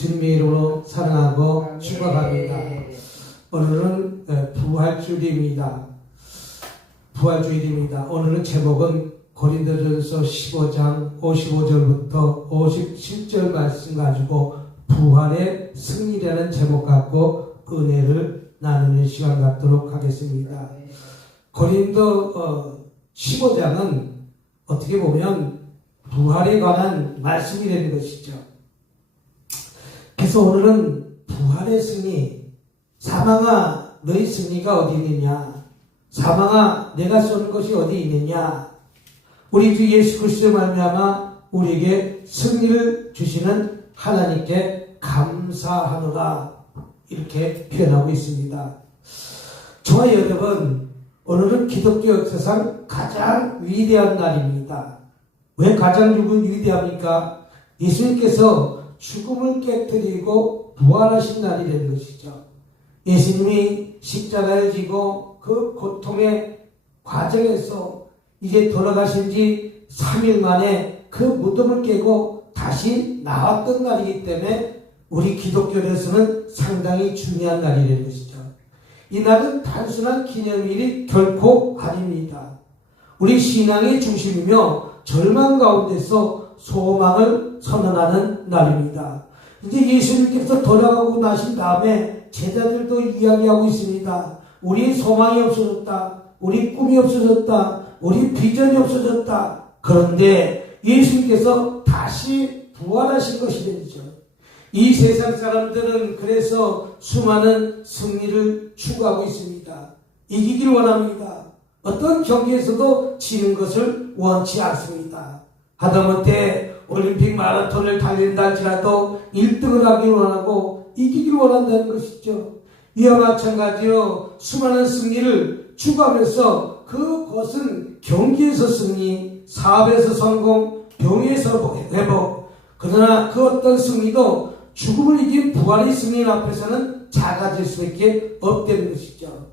주님의 이름으로 사랑하고 축복합니다. 오늘은 부활주일입니다. 오늘은 제목은 고린도전서 15장 55절부터 57절 말씀 가지고 부활의 승리라는 제목 갖고 은혜를 나누는 시간 갖도록 하겠습니다. 고린도 15장은 어떻게 보면 부활에 관한 말씀이 되는 것이죠. 그래서 오늘은 부활의 승리, 사망아 너희 승리가 어디 있느냐, 사망아 내가 쏘는 것이 어디 있느냐, 우리 주 예수 그리스도의 말미암아 우리에게 승리를 주시는 하나님께 감사하노라, 이렇게 표현하고 있습니다. 저와 여러분, 오늘은 기독교 역사상 가장 위대한 날입니다. 왜 가장 위대합니까? 예수님께서 죽음을 깨뜨리고 부활하신 날이 된 것이죠. 예수님이 십자가를 지고 그 고통의 과정에서 이제 돌아가신 지 3일 만에 그 무덤을 깨고 다시 나왔던 날이기 때문에 우리 기독교에서는 상당히 중요한 날이 된 것이죠. 이 날은 단순한 기념일이 결코 아닙니다. 우리 신앙의 중심이며 절망 가운데서 소망을 선언하는 날입니다. 이제 예수님께서 돌아가고 나신 다음에 제자들도 이야기하고 있습니다. 우리 소망이 없어졌다. 우리 꿈이 없어졌다. 우리 비전이 없어졌다. 그런데 예수님께서 다시 부활하신 것이 되죠. 이 세상 사람들은 그래서 수많은 승리를 추구하고 있습니다. 이기길 원합니다. 어떤 경기에서도 지는 것을 원치 않습니다. 하다못해 올림픽 마라톤을 달린다 할지라도 1등을 하길 원하고 이기길 원한다는 것이죠. 이와 마찬가지로 수많은 승리를 추구하면서 그것은 경기에서 승리, 사업에서 성공, 병에서 회복, 그러나 그 어떤 승리도 죽음을 이긴 부활의 승리 앞에서는 작아질 수밖에 없다는 것이죠.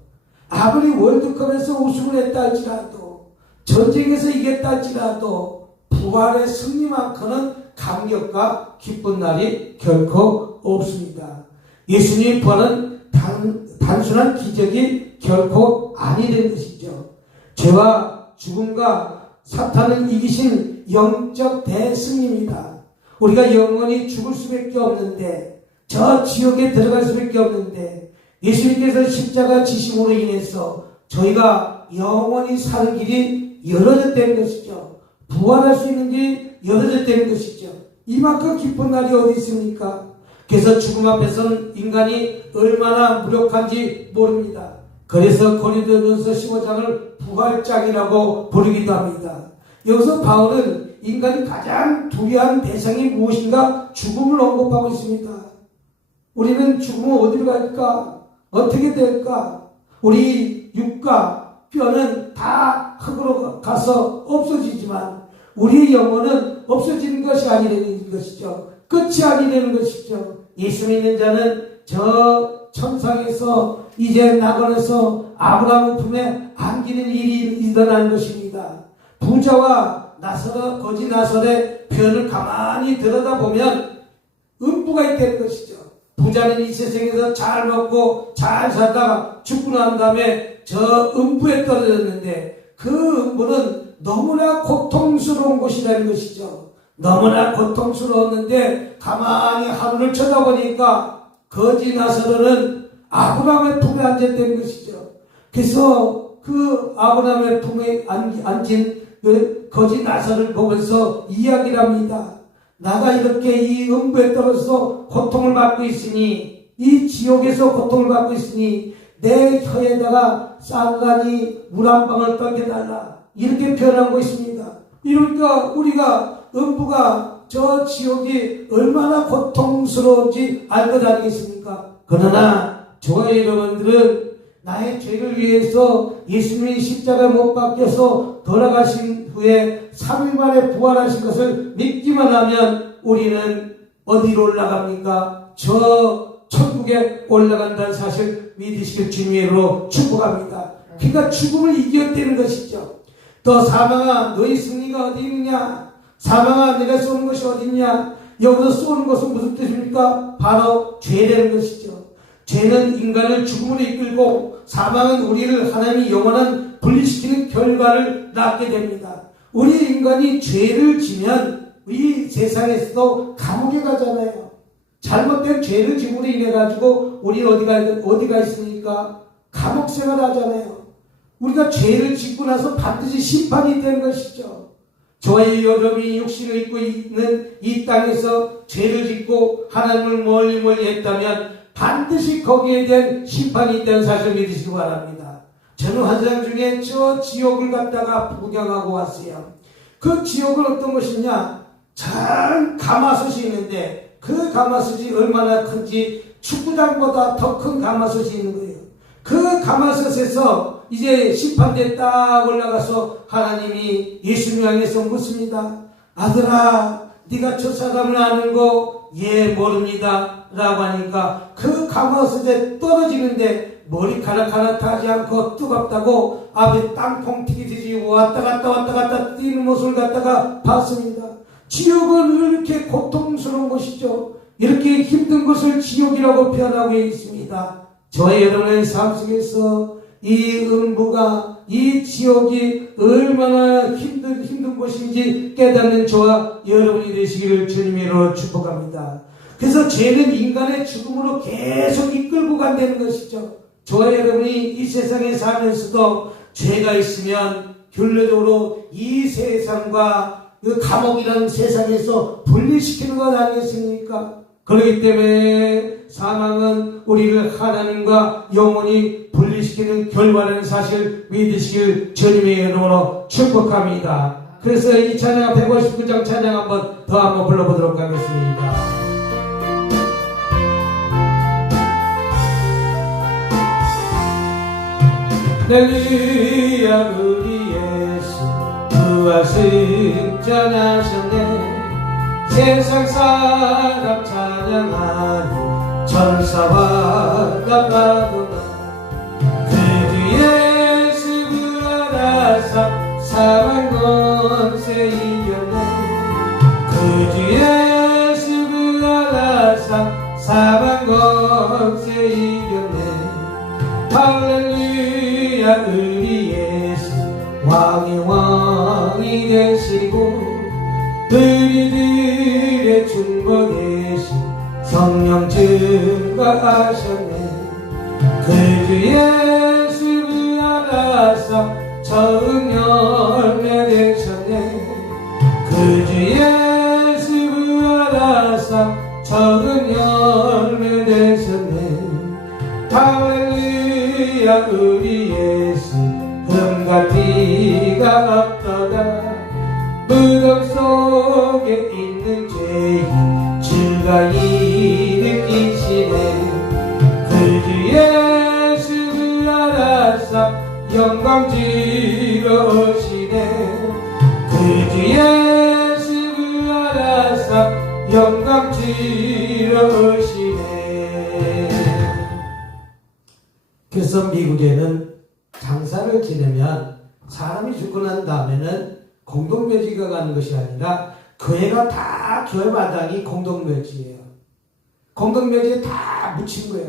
아무리 월드컵에서 우승을 했다 할지라도, 전쟁에서 이겼다 할지라도 부활의 승리만큼은 감격과 기쁜 날이 결코 없습니다. 예수님의 부활은 단순한 기적이 결코 아니라는 것이죠. 죄와 죽음과 사탄을 이기신 영적 대승리입니다. 우리가 영원히 죽을 수밖에 없는데, 저 지옥에 들어갈 수밖에 없는데, 예수님께서 십자가 지심으로 인해서 저희가 영원히 사는 길이 열어졌다는 것이죠. 부활할 수 있는 길이 열어졌다는 것이죠. 이만큼 기쁜 날이 어디 있습니까? 그래서 죽음 앞에서는 인간이 얼마나 무력한지 모릅니다. 그래서 고린도전서 15장을 부활장이라고 부르기도 합니다. 여기서 바울은 인간이 가장 두려워하는 대상이 무엇인가 죽음을 언급하고 있습니다. 우리는 죽으면 어디로 갈까? 어떻게 될까? 우리 육과 뼈는 다 흙으로 가서 없어지지만 우리의 영혼은 없어지는 것이 아니라는 것이죠. 끝이 아니라는 것이죠. 예수 믿는 자는 저 천상에서 이제 낙원에서 아브라함 품에 안기는 일이 일어나는 것입니다. 부자와 나사렛, 거지 나사렛의 표현을 가만히 들여다보면 음부가 있다는 것이죠. 부자는 이 세상에서 잘 먹고 잘 살다가 죽고 난 다음에 저 음부에 떨어졌는데 그 음부는 너무나 고통스러운 곳이라는 것이죠. 너무나 고통스러웠는데 가만히 하늘을 쳐다보니까 거지 나사렛은 아브라함의 품에 앉았다는 것이죠. 그래서 그 아브라함의 품에 앉은 그 거지 나사렛을 보면서 이야기를 합니다. 나가 이렇게 이 음부에 떨어져서 고통을 받고 있으니, 이 지옥에서 고통을 받고 있으니 내 혀에다가 쌍간이 물 한 방울 떠겨달라, 이렇게 표현하고 있습니다. 이러니까 우리가 음부가 저 지옥이 얼마나 고통스러운지 알 것 아니겠습니까? 그러나 저와 여러분들은 나의 죄를 위해서 예수님이 십자가에 못 박혀서 돌아가신 후에 3일 만에 부활하신 것을 믿기만 하면 우리는 어디로 올라갑니까? 저 천국에 올라간다는 사실 믿으시길 주님으로 축복합니다. 그러니까 죽음을 이겼다는 것이죠. 또 사망아 너희 승리가 어디 있느냐? 사망아 내가 쏘는 것이 어디 있냐? 여기서 쏘는 것은 무슨 뜻입니까? 바로 죄라는 것이죠. 죄는 인간을 죽음으로 이끌고 사망은 우리를 하나님이 영원한 분리시키는 결과를 낳게 됩니다. 우리 인간이 죄를 지면 이 세상에서도 감옥에 가잖아요. 잘못된 죄를 지음으로 인해 가지고 우리 어디가 있습니까? 감옥 생활 하잖아요. 우리가 죄를 짓고 나서 반드시 심판이 되는 것이죠. 저희 여러분이 육신을 입고 있는 이 땅에서 죄를 짓고 하나님을 멀리 했다면 반드시 거기에 대한 심판이 있다는 사실을 믿으시기 바랍니다. 저는 환상 중에 저 지옥을 갖다가 구경하고 왔어요. 그 지옥은 어떤 것이냐? 잘 가마솥이 있는데 그 가마솥이 얼마나 큰지 축구장보다 더 큰 가마솥이 있는 거예요. 그 가마솥에서 이제 심판대 딱 올라가서 하나님이 예수님 향해서 묻습니다. 아들아, 네가 저 사람을 아는 거? 예, 모릅니다. 라고 하니까 그 가마솥에 떨어지는데 머리카락 하나 타지 않고 뜨겁다고 앞에 땅콩 튀기듯이 왔다 갔다 뛰는 모습을 갖다가 봤습니다. 지옥은 이렇게 고통스러운 것이죠. 이렇게 힘든 것을 지옥이라고 표현하고 있습니다. 저의 여러분의 삶 속에서 이 음부가, 이 지옥이 얼마나 힘든 것인지 깨닫는 저와 여러분이 되시기를 주님으로 축복합니다. 그래서 죄는 인간의 죽음으로 계속 이끌고 간다는 것이죠. 저와 여러분이 이 세상에 살면서도 죄가 있으면 결론적으로 이 세상과 그 감옥이라는 세상에서 분리시키는 것 아니겠습니까? 그렇기 때문에 사망은 우리를 하나님과 영원히 분리시키는 결과라는 사실 믿으시길 주님의 이름으로 축복합니다. 그래서 이 찬양 159장 찬양 한번 불러보도록 하겠습니다. 할렐루야 우리 예수 부활승 전하셨네. 세상 사람 찬양하니 천사와 같아도다. 그 주 예수 부활하사 사망 권세 이겼네. 그 주 예수 부활하사 사망 권세 이겼네. 할렐루야 우리 예수 왕의 왕이 되시고 우리들의 중보 대신 성령 증거하셨네. 그 주 예수 부활하사 처음 열매 되셨네. 그 주 예수 부활하사 처음 열매 되셨네. 할렐루야 우리 예수 흠과 티가 없도다. 무덤 속에 있는 죄인 즐거이 느끼시네. 그 주 예수 부활하사 영광 지러오시네. 그 주 예수 부활하사 영광 지러오시네. 그래서 미국에는 장사를 지내면 사람이 죽고 난 다음에는 공동묘지가 가는 것이 아니라 교회가 다 교회 마당이 공동묘지예요. 공동묘지에 다 묻힌 거예요.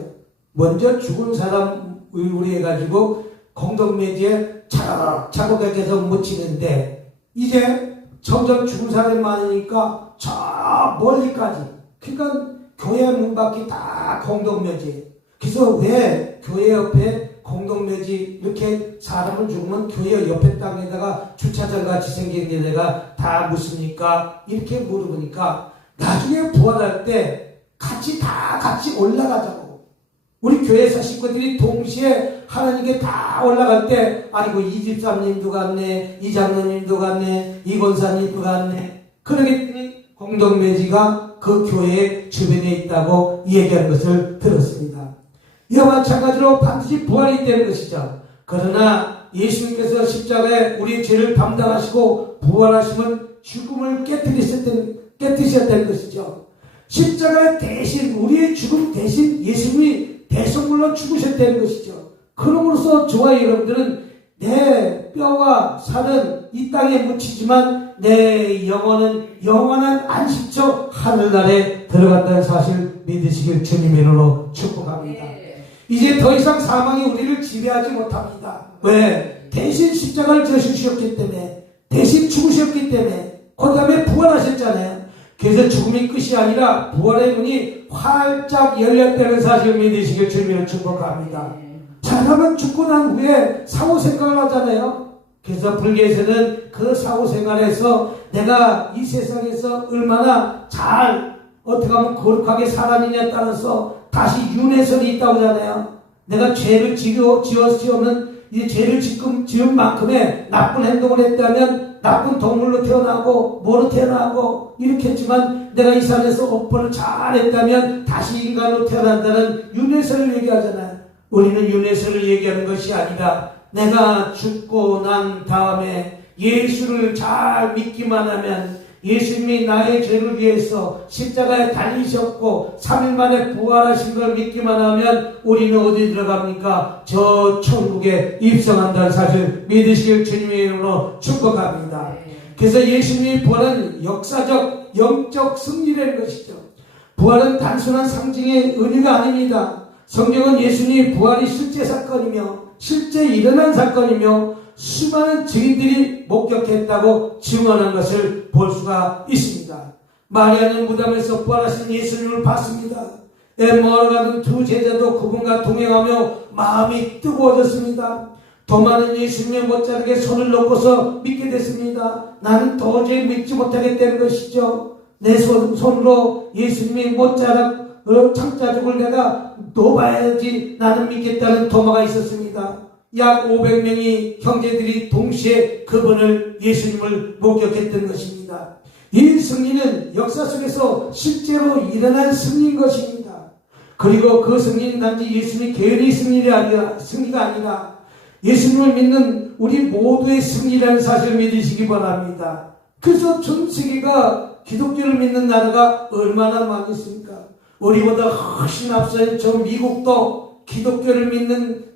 먼저 죽은 사람 의뢰 해가지고 공동묘지에 차곡차곡 해서 묻히는데 이제 점점 죽은 사람이 많으니까 저 멀리까지, 그러니까 교회 문 밖이 다 공동묘지예요. 그래서 왜 교회 옆에 공동묘지 이렇게 사람을 죽으면 교회 옆에 땅에다가 주차장 같이 생긴 데다가 다 묻습니까? 이렇게 물어보니까 나중에 부활할 때 같이 올라가자고. 우리 교회에서 식구들이 동시에 하나님께 다 올라갈 때 아니고 이 집사님도 갔네, 이 장로님도 갔네, 이 권사님도 갔네. 그러겠더니 공동묘지가 그 교회 주변에 있다고 얘기하는 것을 들었습니다. 이와 마찬가지로 반드시 부활이 되는 것이죠. 그러나 예수님께서 십자가에 우리의 죄를 담당하시고 부활하시면 죽음을 깨뜨리셨다는 것이죠. 십자가의 대신, 우리의 죽음 대신 예수님이 대속물로 죽으셨다는 것이죠. 그러므로서 저와 여러분들은 내 뼈와 살은 이 땅에 묻히지만 내 영혼은 영원한 안식처 하늘나라에 들어갔다는 사실 믿으시길 주님의 이름으로 축복합니다. 이제 더 이상 사망이 우리를 지배하지 못합니다. 왜? 대신 십자가를 져주셨기 때문에, 대신 죽으셨기 때문에, 그 다음에 부활하셨잖아요. 그래서 죽음이 끝이 아니라 부활의 문이 활짝 열렸다는 사실을 믿으시길 주님을 축복합니다. 사람은 죽고 난 후에 사후생활을 하잖아요. 그래서 불교에서는 그 사후생활에서 내가 이 세상에서 얼마나 잘 어떻게 하면 거룩하게 살았느냐에 따라서 다시 윤회선이 있다고 하잖아요. 내가 죄를 지었으면 이 죄를 지은 만큼의 나쁜 행동을 했다면 나쁜 동물로 태어나고 뭐로 태어나고 이렇게 했지만 내가 이 삶에서 업보를 잘했다면 다시 인간으로 태어난다는 윤회선을 얘기하잖아요. 우리는 윤회선을 얘기하는 것이 아니라 내가 죽고 난 다음에 예수를 잘 믿기만 하면 예수님이 나의 죄를 위해서 십자가에 달리셨고 3일 만에 부활하신 걸 믿기만 하면 우리는 어디 들어갑니까? 저 천국에 입성한다는 사실 믿으실 주님의 이름으로 축복합니다. 그래서 예수님이 부활은 역사적 영적 승리라는 것이죠. 부활은 단순한 상징의 의미가 아닙니다. 성경은 예수님의 부활이 실제 사건이며 실제 일어난 사건이며 수많은 증인들이 목격했다고 증언한 것을 볼 수가 있습니다. 마리아는 무덤에서 부활하신 예수님을 봤습니다. 엠마오로 두 제자도 그분과 동행하며 마음이 뜨거워졌습니다. 도마는 예수님의 못자락에 손을 넣고서 믿게 됐습니다. 나는 도저히 믿지 못하겠다는 것이죠. 내 손으로 예수님의 못자락 창자죽을 내가 놓아야지 나는 믿겠다는 도마가 있었습니다. 약 500명의 형제들이 동시에 그분을 예수님을 목격했던 것입니다. 이 승리는 역사 속에서 실제로 일어난 승리인 것입니다. 그리고 그 승리는 단지 예수님의 개인의 승리가 아니라 예수님을 믿는 우리 모두의 승리라는 사실을 믿으시기 바랍니다. 그래서 전 세계가 기독교를 믿는 나라가 얼마나 많이 있습니까? 우리보다 훨씬 앞서인 저 미국도 기독교를 믿는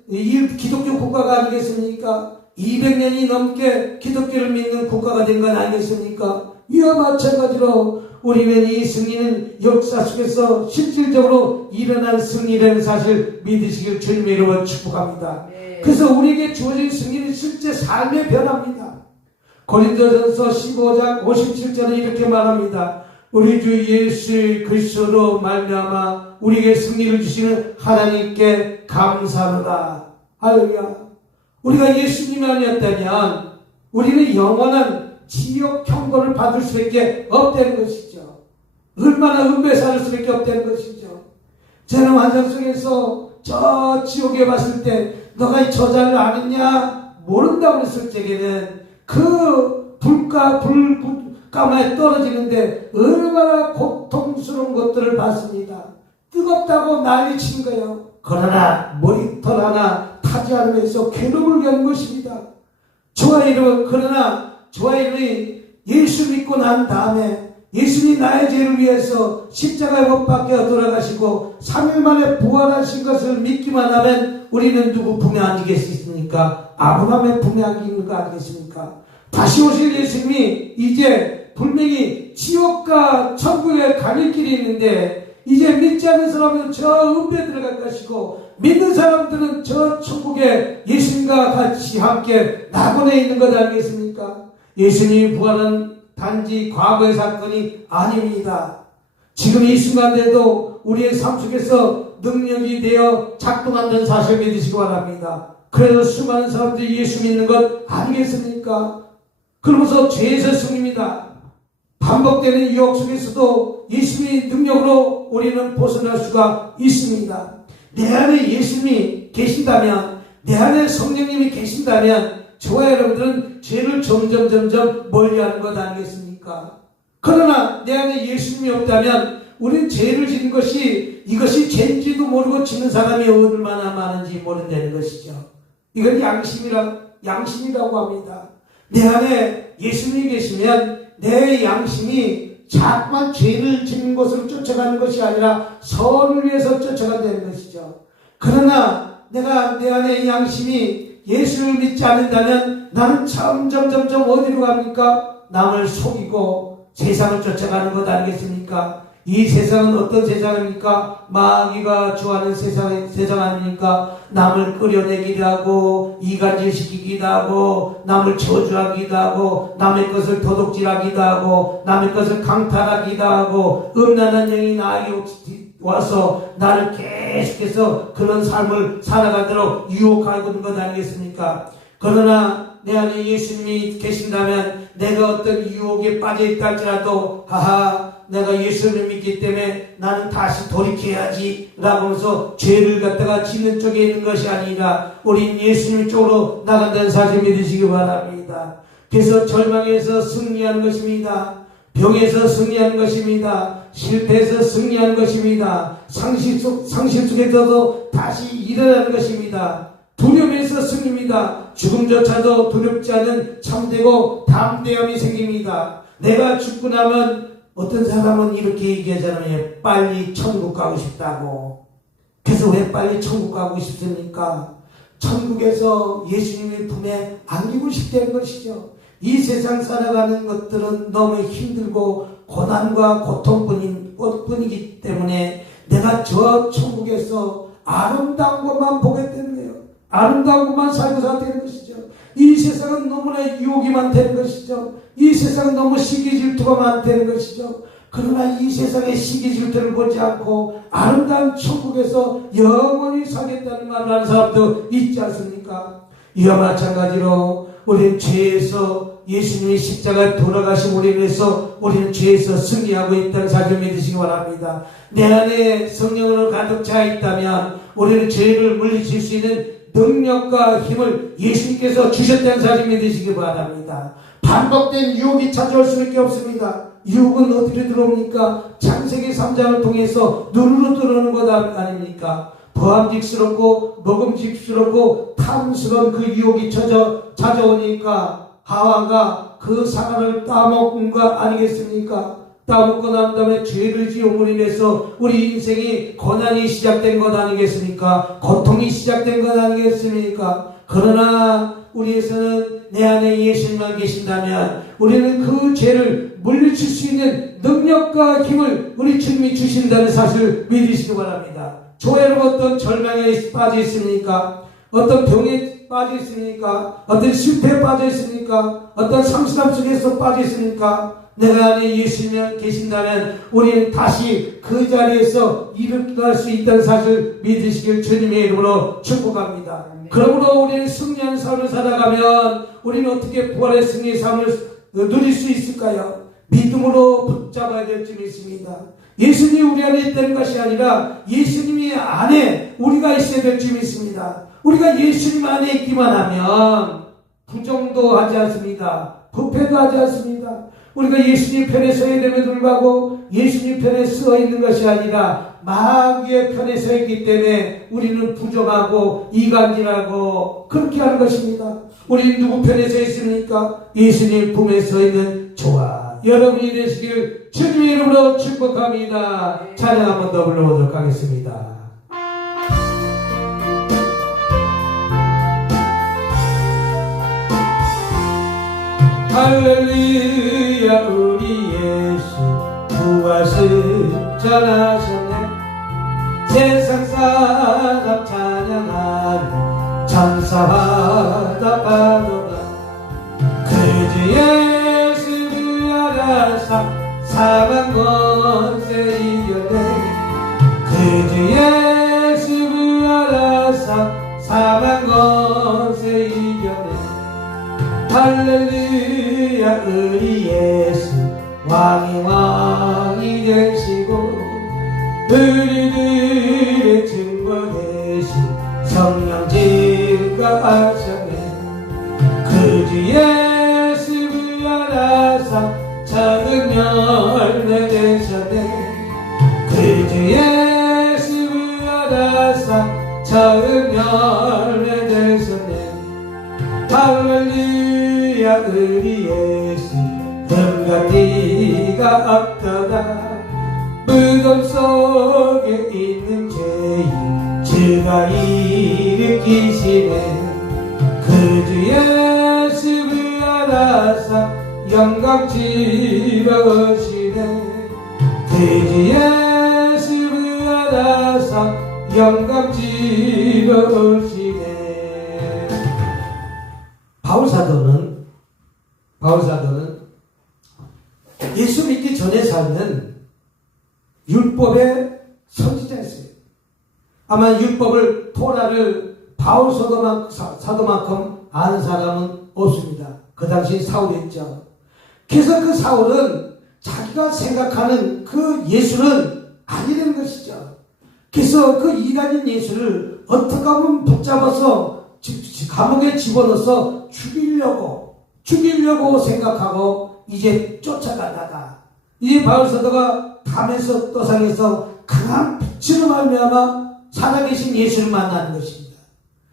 기독교 국가가 아니겠습니까? 200년이 넘게 기독교를 믿는 국가가 된 건 아니겠습니까? 이와 마찬가지로 우리는 이 승리는 역사 속에서 실질적으로 일어난 승리라는 사실 믿으시길 주님의 이름으로 축복합니다. 그래서 우리에게 주어진 승리는 실제 삶의 변화입니다. 고린도전서 15장 57절은 이렇게 말합니다. 우리 주 예수 그리스도로 말미암아 우리에게 승리를 주시는 하나님께 감사하노라. 할렐루야. 우리가 예수님이 아니었다면 우리는 영원한 지옥 형벌을 받을 수밖에 없다는 것이죠. 얼마나 은배 살 수밖에 없다는 것이죠. 저는 환상 속에서 저 지옥에 봤을 때 너가 이 저자를 아느냐 모른다고 했을 적에는 그 불가마에 떨어지는데 얼마나 고통스러운 것들을 봤습니다. 뜨겁다고 난리친 거예요. 그러나 머리털 하나 타지 않으면서 괴로움을 겪는 것입니다. 저와 여러분, 그러나 저와 여러분이 예수 믿고 난 다음에 예수님이 나의 죄를 위해서 십자가에 못 박혀 돌아가시고 3일 만에 부활하신 것을 믿기만 하면 우리는 누구 품에 안기겠습니까? 아브라함의 품에 안기는 거 아니겠습니까? 다시 오실 예수님이 이제 분명히 지옥과 천국에 가릴 길이 있는데 이제 믿지 않는 사람은 저 은배 들어갈 것이고 믿는 사람들은 저 천국에 예수님과 같이 함께 낙원에 있는 것 아니겠습니까? 예수님이 부활은 단지 과거의 사건이 아닙니다. 지금 이 순간에도 우리의 삶 속에서 능력이 되어 작동한다는 사실을 믿으시기 바랍니다. 그래서 수많은 사람들이 예수 믿는 것 아니겠습니까? 그러면서 죄에서 승리입니다. 반복되는 유혹 속에서도 예수님의 능력으로 우리는 벗어날 수가 있습니다. 내 안에 예수님이 계신다면, 내 안에 성령님이 계신다면 저와 여러분들은 죄를 점점 멀리하는 것 아니겠습니까? 그러나 내 안에 예수님이 없다면 우리는 죄를 지는 것이 이것이 죄인지도 모르고 지는 사람이 얼마나 많은지 모른다는 것이죠. 이건 양심이라고 합니다. 내 안에 예수님이 계시면 내 양심이 자꾸만 죄를 짓는 것으로 쫓아가는 것이 아니라 선을 위해서 쫓아간다는 것이죠. 그러나 내가 내 안에 양심이 예수를 믿지 않는다면 나는 점점 어디로 갑니까? 남을 속이고 세상을 쫓아가는 것 아니겠습니까? 이 세상은 어떤 세상입니까? 마귀가 좋아하는 세상 아닙니까? 남을 끌어내기도 하고 이간질시키기도 하고 남을 저주하기도 하고 남의 것을 도둑질하기도 하고 남의 것을 강탈하기도 하고 음란한 영이 나에게 와서 나를 계속해서 그런 삶을 살아가도록 유혹하고 있는 것 아니겠습니까? 그러나 내 안에 예수님이 계신다면 내가 어떤 유혹에 빠져있다 할지라도 내가 예수를 믿기 때문에 나는 다시 돌이켜야지 라고 하면서 죄를 갖다가 짓는 쪽에 있는 것이 아니라 우린 예수님 쪽으로 나간다는 사실 믿으시기 바랍니다. 그래서 절망에서 승리하는 것입니다. 병에서 승리하는 것입니다. 실패에서 승리하는 것입니다. 상실 속에서도 다시 일어나는 것입니다. 두려움에서 승리입니다. 죽음조차도 두렵지 않은 참되고 담대함이 생깁니다. 내가 죽고 나면 어떤 사람은 이렇게 얘기하잖아요. 빨리 천국 가고 싶다고. 그래서 왜 빨리 천국 가고 싶습니까? 천국에서 예수님의 품에 안기고 싶다는 것이죠. 이 세상 살아가는 것들은 너무 힘들고 고난과 고통뿐이기 때문에 내가 저 천국에서 아름다운 것만 보게 되는 거예요. 아름다운 것만 살고 살아야 되는 것이죠. 이 세상은 너무나 유혹이 많다는 것이죠. 이 세상은 너무 시기 질투가 많다는 것이죠. 그러나 이 세상의 시기 질투를 보지 않고 아름다운 천국에서 영원히 살겠다는 말을 하는 사람도 있지 않습니까? 이와 마찬가지로 우리는 죄에서 예수님의 십자가에 돌아가신 우리를 위해서 우리는 죄에서 승리하고 있다는 사실을 믿으시기 바랍니다. 내 안에 성령으로 가득 차 있다면 우리는 죄를 물리칠 수 있는 능력과 힘을 예수님께서 주셨다는 사실 믿으시기 바랍니다. 반복된 유혹이 찾아올 수밖에 없습니다. 유혹은 어디로 들어옵니까? 창세기 3장을 통해서 눈으로 들어오는 것 아닙니까? 보암직스럽고 먹음직스럽고 탐스러운 그 유혹이 찾아오니까 하와가 그 사과를 따먹은 거 아니겠습니까? 따먹고 난 다음에 죄를 지음으로 인해서 우리 인생이 고난이 시작된 것 아니겠습니까? 고통이 시작된 것 아니겠습니까? 그러나 우리에서는 내 안에 예수님만 계신다면 우리는 그 죄를 물리칠 수 있는 능력과 힘을 우리 주님이 주신다는 사실을 믿으시기 바랍니다. 여러분 어떤 절망에 빠져 있습니까? 어떤 병에 빠져 있습니까? 어떤 실패에 빠져 있습니까? 어떤 상실함 속에서 빠져 있습니까? 내가 안에 예수님이 계신다면 우리는 다시 그 자리에서 일어날 수 있다는 사실을 믿으시길 주님의 이름으로 축복합니다. 그러므로 우리는 승리하는 삶을 살아가면 우리는 어떻게 부활의 승리의 삶을 누릴 수 있을까요? 믿음으로 붙잡아야 될 줄 믿습니다. 예수님이 우리 안에 있다는 것이 아니라 예수님이 안에 우리가 있어야 될 줄 믿습니다. 우리가 예수님 안에 있기만 하면 부정도 하지 않습니다. 부패도 하지 않습니다. 우리가 예수님 편에 서야 됨에도 불구하고 예수님 편에 서 있는 것이 아니라 마귀의 편에 서 있기 때문에 우리는 부정하고 이간질하고 그렇게 하는 것입니다. 우리는 누구 편에 서 있습니까? 예수님 품에 서 있는 저와 여러분이 되시길 주님의 이름으로 축복합니다. 찬양 한 번 더 불러보도록 하겠습니다. 할렐루야 우리 예수 부활승 전하셨네. 세상 사람 찬양하는 천사와 답하도다. 그주 예수 부활하사 사망 권세 이겨내. 그주 예수 부활하사 사망 권세 이겨내. 할렐루야 우리 예수 왕이 되시고 우리들의 증거 되신 성령 증거하셨네. 그주 예수 부활하사 작은 열매 되셨네. 그주 예수 부활하사 작은 열매 되셨네. 할렐루야 우리 예수 금과 띠가 없더라. 무덤 속에 있는 죄인 주가 일으키시네. 그 주 예수를 알아서 영광 지르시네. 그 주 예수를 알아서 영광 지르시네. 바울사도는 예수 믿기 전에 살는 율법의 선지자였어요. 아마 율법을, 토라를 바울 사도만큼 아는 사람은 없습니다. 그 당시 사울이었죠. 그래서 그 사울은 자기가 생각하는 그 예수는 아니라는 것이죠. 그래서 그 이단인 예수를 어떻게 하면 붙잡아서 감옥에 집어넣어서 죽이려고 생각하고 이제 쫓아가다가 이 바울 사도가 담에서 떠상에서 강한 빛으로 말미암아 살아계신 예수를 만나는 것입니다.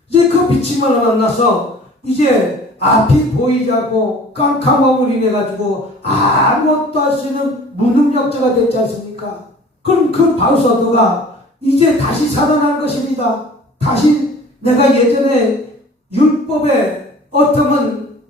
이제 그 빛을 만나서 이제 앞이 보이지 않고 깜깜함을 인해 가지고 아무것도 할 수 있는 무능력자가 됐지 않습니까? 그럼 그 바울 사도가 이제 다시 살아나는 것입니다. 다시 내가 예전에 율법에 어떠면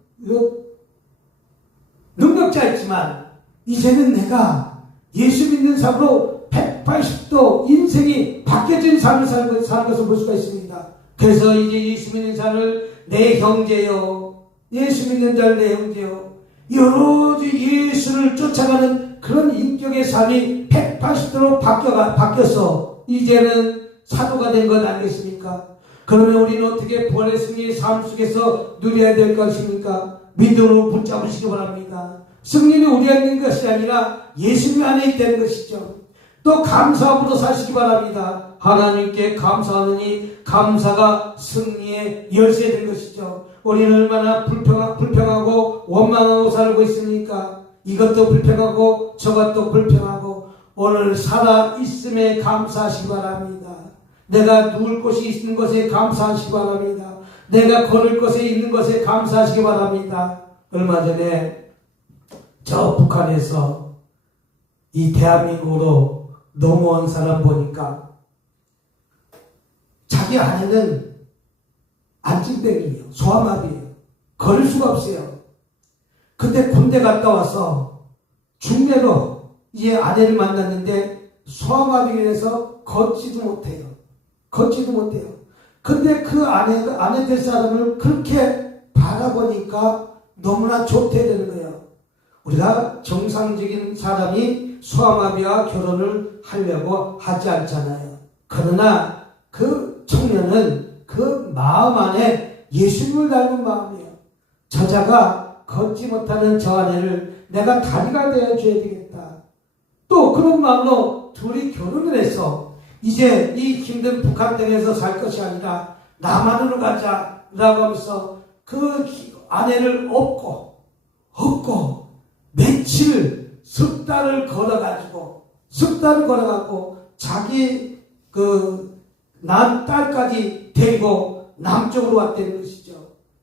능력자였지만 이제는 내가 예수 믿는 삶으로 180도 인생이 바뀌어진 삶을 사는 것을 볼 수가 있습니다. 그래서 이제 예수 믿는 자를 내 형제요, 예수 믿는 자를 내 형제요, 여러지 예수를 쫓아가는 그런 인격의 삶이 180도로 바뀌어서 이제는 사도가 된 것 아니겠습니까? 그러면 우리는 어떻게 부활의 승리의 삶 속에서 누려야 될 것입니까? 믿음으로 붙잡으시기 바랍니다. 승리는 우리 안에 있는 것이 아니라 예수님 안에 있다는 것이죠. 또 감사함으로 사시기 바랍니다. 하나님께 감사하느니 감사가 승리의 열쇠된 것이죠. 우리는 얼마나 불평하고 원망하고 살고 있습니까? 이것도 불평하고 저것도 불평하고 오늘 살아있음에 감사하시기 바랍니다. 내가 누울 곳이 있는 것에 감사하시기 바랍니다. 내가 걸을 곳에 있는 것에 감사하시기 바랍니다. 얼마 전에 저 북한에서 이 대한민국으로 넘어온 사람 보니까 자기 아내는 안진병이에요. 소아마비예요. 걸을 수가 없어요. 근데 군대 갔다 와서 중매로 이제 아내를 만났는데 소아마비에서 걷지도 못해요. 근데 그 아내 될 사람을 그렇게 바라보니까 너무나 좋대 되는 거예요. 우리가 정상적인 사람이 소아마비와 결혼을 하려고 하지 않잖아요. 그러나 그 청년은 그 마음 안에 예수님을 닮은 마음이에요. 저자가 걷지 못하는 저 아내를 내가 다리가 되어줘야 되겠다. 또 그런 마음으로 둘이 결혼을 해서 이제 이 힘든 북한 땅에서 살 것이 아니라 남한으로 가자라고 하면서 그 아내를 업고 며칠 석 달을 걸어가지고 자기 난 딸까지 데리고 남쪽으로 왔다는 것이죠.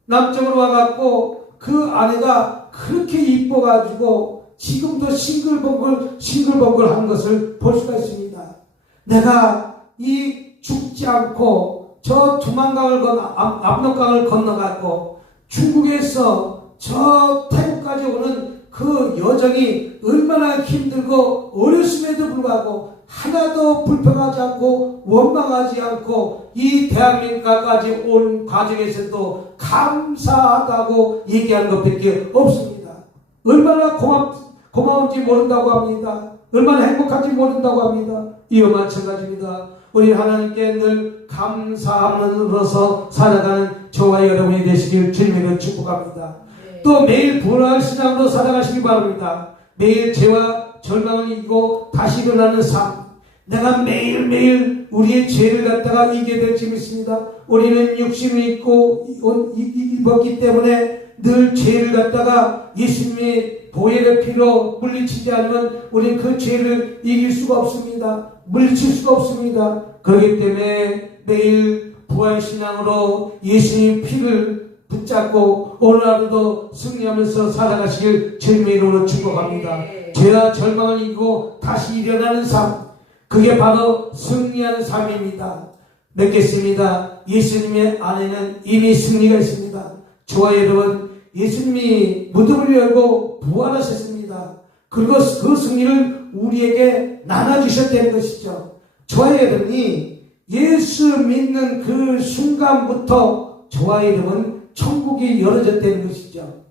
남쪽으로 와갖고 그 아내가 그렇게 이뻐가지고 지금도 싱글벙글 한 것을 볼 수가 있습니다. 내가 이 죽지 않고 저 두만강을 압록강을 건너갔고 중국에서 저 태국까지 오는 그 여정이 얼마나 힘들고 어렸음에도 불구하고 하나도 불평하지 않고 원망하지 않고 이 대한민국까지 온 과정에서도 감사하다고 얘기하는 것밖에 없습니다. 얼마나 고마운지 모른다고 합니다. 얼마나 행복한지 모른다고 합니다. 이와 마찬가지입니다. 우리 하나님께 늘 감사함으로써 살아가는 저와 여러분이 되시길 주님으로 축복합니다. 또 매일 부활 신앙으로 살아가시기 바랍니다. 매일 죄와 절망을 이기고 다시 일어나는 삶. 내가 매일매일 우리의 죄를 갖다가 이기게 될 줄 믿습니다. 우리는 육신을 입었기 때문에 늘 죄를 갖다가 예수님의 보혈의 피로 물리치지 않으면 우리는 그 죄를 이길 수가 없습니다. 물리칠 수가 없습니다. 그렇기 때문에 매일 부활신앙으로 예수님 피를 붙잡고 오늘 하루도 승리하면서 살아가시길 주님의 이름으로 축복합니다. 죄와 절망을 이기고 다시 일어나는 삶, 그게 바로 승리하는 삶입니다. 맺겠습니다. 예수님의 안에는 이미 승리가 있습니다. 저와 여러분, 예수님이 무덤을 열고 부활하셨습니다. 그리고 그 승리를 우리에게 나눠주셨다는 것이죠. 저와 여러분이 예수 믿는 그 순간부터 저와 여러분 천국이 열어졌다는 것이죠.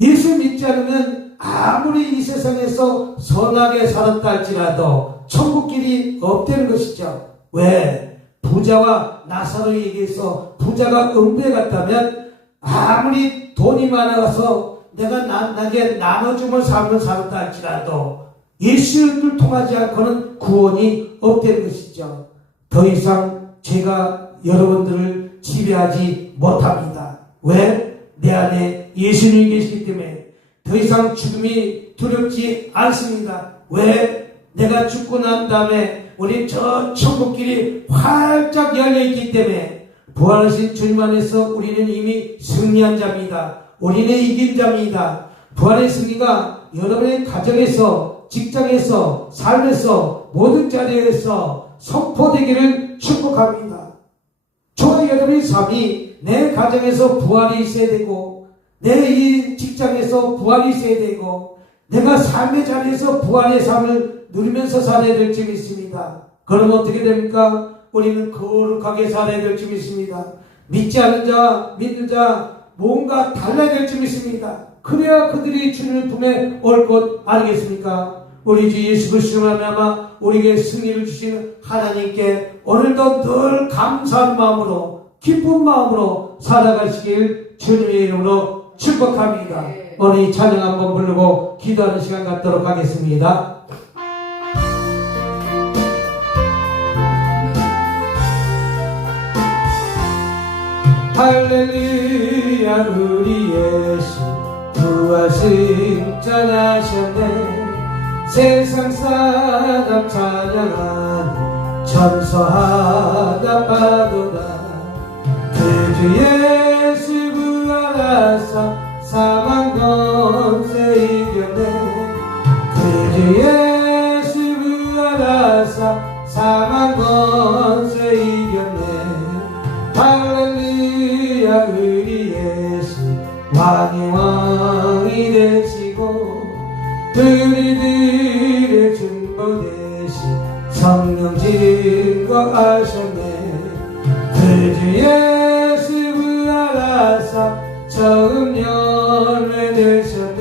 예수 믿지 않으면 아무리 이 세상에서 선하게 살았다 할지라도 천국길이 없다는 것이죠. 왜? 부자와 나사로에 얘기해서 부자가 음부에 갔다면 아무리 돈이 많아서 내가 나게 나눠주면 삶을 살았다 할지라도 예수를 통하지 않고는 구원이 없다는 것이죠. 더 이상 제가 여러분들을 지배하지 못합니다. 왜? 내 안에 예수님이 계시기 때문에 더 이상 죽음이 두렵지 않습니다. 왜? 내가 죽고 난 다음에 우리 저 천국길이 활짝 열려있기 때문에 부활하신 주님 안에서 우리는 이미 승리한 자입니다. 우리는 이긴 자입니다. 부활의 승리가 여러분의 가정에서, 직장에서, 삶에서, 모든 자리에서 선포되기를 축복합니다. 저와 여러분의 삶이 내 가정에서 부활이 있어야 되고, 내 이 직장에서 부활이 있어야 되고, 내가 삶의 자리에서 부활의 삶을 누리면서 살아야 될 줄 믿습니다. 그러면 어떻게 됩니까? 우리는 거룩하게 살아야 될 줄 믿습니다. 믿지 않는 자, 믿는 자, 뭔가 달라야 될 줄 믿습니다. 그래야 그들이 주님을 품에 올 것 아니겠습니까? 우리 주 예수 그리스도로 말미암아 우리에게 승리를 주시는 하나님께 오늘도 늘 감사한 마음으로, 기쁜 마음으로 살아가시길 주님의 이름으로 축복합니다. 오늘 이 찬양 한번 부르고 기도하는 시간 갖도록 하겠습니다. 할렐루야 우리 예수 부활승 전하셨네. 세상 사람 찬양하니 전서하다 빠도다. 그 주 예수 부활하사 사망 권세 이겼네. 그 주 예수 부활하사 사망 권세 이겼네. 할렐루야 우리 예수 왕의 왕이 되시고 우리들의 중보 되신 성령 증거하셨네. 그 주 예수 부활하사 처음 열매 되셨네.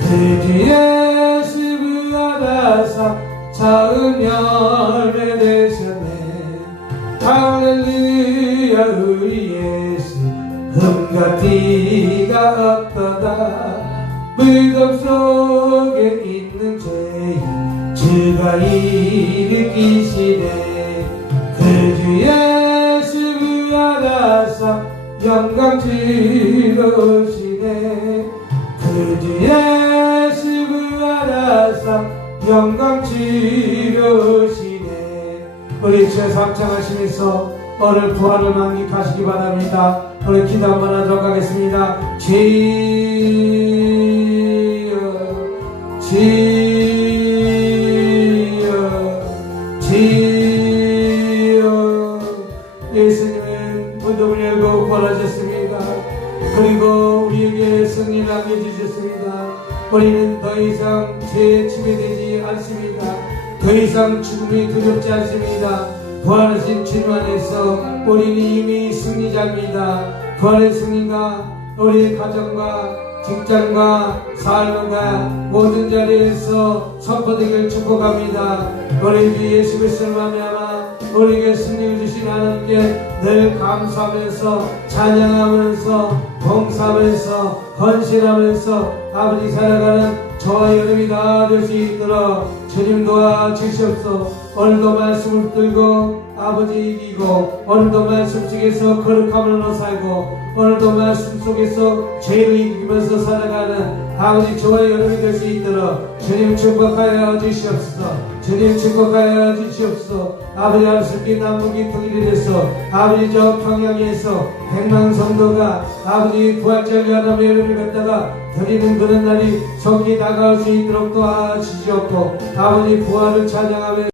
그 주 예수 부활하사 처음 열매 되셨네. 할렐루야 우리 예수 흠과 티가 없도다. 무덤 속에 있는 죄인 주가 일으키시네. 그 주 예수 부활하사 영광 주시네. 그 주 예수 부활하사 영광 주시네. 우리 주의 삼창하시면서 오늘 부활을 만끽하시기 바랍니다. 우리 기도 한번 하도록 하겠습니다. 주여 주여 주여. 예수님은 무덤을 열고 부활하셨습니다. 그리고 우리에게 승리를 안겨주셨습니다. 우리는 더 이상 죄에 지배되지 않습니다. 더 이상 죽음이 두렵지 않습니다. 부활하신 주님 안에서 우리는 이미 승리자입니다. 부활의 승리가 우리의 가정과 직장과 삶과 모든 자리에서 선포되기를 축복합니다. 우리 주 예수 그리스도를 말미암아 우리에게 승리를 주신 하나님께 늘 감사하면서 찬양하면서 봉사하면서 헌신하면서 아버지 살아가는 저와 여러분이 다 될 수 있도록 주님 도와주시옵소서. 오늘도 말씀을 붙들고 아버지 이기고, 오늘도 말씀 속에서 거룩함으로 살고, 오늘도 말씀 속에서 죄를 이기면서 살아가는 아버지 저와 여러분이 될 수 있도록 주님 축복하여 주시옵소서. 주님 축복하여 주시옵소서. 아버지 하늘깊이 남북이 통일이 돼서 아버지 저 평양에서 100만 성도가 아버지 부활절 연합 예배를 갖다가 드리는 그런 날이 속히 다가올 수 있도록 도와주시옵고, 아버지 부활을 찬양하며